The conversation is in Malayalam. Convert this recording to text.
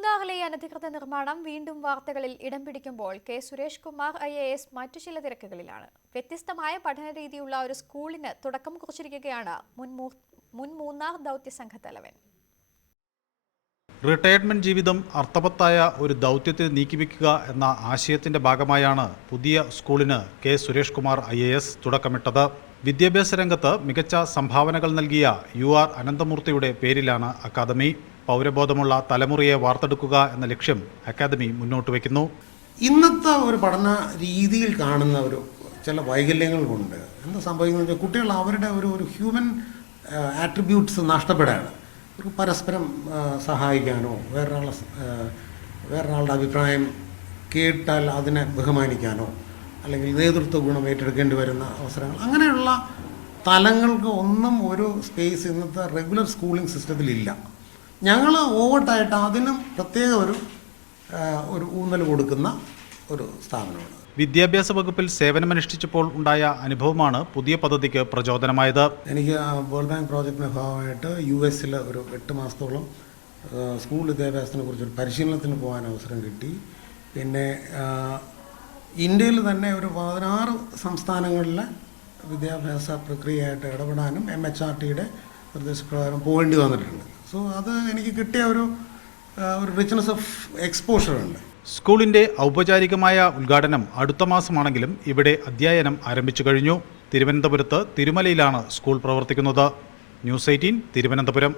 മൂന്നാറിലെ അനധികൃത നിർമ്മാണം വീണ്ടും വാർത്തകളിൽ ഇടം പിടിക്കുമ്പോൾ കെ സുരേഷ് കുമാർ IAS മറ്റു ചില തിരക്കുകളിലാണ്. വ്യത്യസ്തമായ പഠനരീതിയുള്ള ഒരു സ്കൂളിന് തുടക്കം കുറിച്ചിരിക്കുകയാണ് മുൻ മൂന്നാർ ദൗത്യ സംഘത്തലവൻ. റിട്ടയർമെന്റ് ജീവിതം അർത്ഥവത്തായ ഒരു ദൗത്യത്തിൽ നീക്കിവെക്കുക എന്ന ആശയത്തിന്റെ ഭാഗമായാണ് പുതിയ സ്കൂളിന് കെ സുരേഷ് കുമാർ IAS തുടക്കമിട്ടത്. വിദ്യാഭ്യാസ രംഗത്ത് മികച്ച സംഭാവനകൾ നൽകിയ UR അനന്തമൂർത്തിയുടെ പേരിലാണ് അക്കാദമി. പൗരബോധമുള്ള തലമുറയെ വാർത്തെടുക്കുക എന്ന ലക്ഷ്യം അക്കാദമി മുന്നോട്ട് വയ്ക്കുന്നു. ഇന്നത്തെ ഒരു പഠന രീതിയിൽ കാണുന്ന ചില വൈകല്യങ്ങൾ കൊണ്ട് എന്താ സംഭവിക്കുന്നത്, കുട്ടികൾ അവരുടെ ഒരു ഹ്യൂമൻ ആട്രിബ്യൂട്ട്സ് നഷ്ടപ്പെടുകയാണ്. ഒരു പരസ്പരം സഹായിക്കാനോ വേറൊരാളുടെ അഭിപ്രായം കേട്ടാൽ അതിനെ ബഹുമാനിക്കാനോ അല്ലെങ്കിൽ നേതൃത്വ ഗുണം ഏറ്റെടുക്കേണ്ടി വരുന്ന അവസരങ്ങൾ, അങ്ങനെയുള്ള തലങ്ങൾക്ക് ഒന്നും ഒരു സ്പേസ് ഇന്നത്തെ റെഗുലർ സ്കൂളിംഗ് സിസ്റ്റത്തിലില്ല. ഞങ്ങൾ ഓവർട്ടായിട്ട് അതിനും പ്രത്യേക ഒരു ഊന്നൽ കൊടുക്കുന്ന ഒരു സ്ഥാപനമാണ്. വിദ്യാഭ്യാസ വകുപ്പിൽ സേവനമനുഷ്ഠിച്ചപ്പോൾ ഉണ്ടായ അനുഭവമാണ് പുതിയ പദ്ധതിക്ക് പ്രചോദനമായത്. എനിക്ക് വേൾഡ് ബാങ്ക് പ്രോജക്റ്റിൻ്റെ ഭാഗമായിട്ട് US ഒരു 8 മാസത്തോളം സ്കൂൾ വിദ്യാഭ്യാസത്തിനെ കുറിച്ചൊരു പരിശീലനത്തിന് പോകാൻ അവസരം കിട്ടി. പിന്നെ ഇന്ത്യയിൽ തന്നെ ഒരു 16 സംസ്ഥാനങ്ങളിലെ വിദ്യാഭ്യാസ പ്രക്രിയയായിട്ട് ഇടപെടാനും MHRTയുടെ നിർദ്ദേശപ്രകാരം പോകേണ്ടി വന്നിട്ടുണ്ട്. സോ അത് എനിക്ക് കിട്ടിയ ഒരു റിച്ച്നെസ് ഓഫ് എക്സ്പോഷർ ഉണ്ട്. സ്കൂളിന്റെ ഔപചാരികമായ ഉദ്ഘാടനം അടുത്ത മാസമാണെങ്കിലും ഇവിടെ അധ്യയനം ആരംഭിച്ചു കഴിഞ്ഞു. തിരുവനന്തപുരത്ത് തിരുമലയിലാണ് സ്കൂൾ പ്രവർത്തിക്കുന്നത്. News 18 തിരുവനന്തപുരം.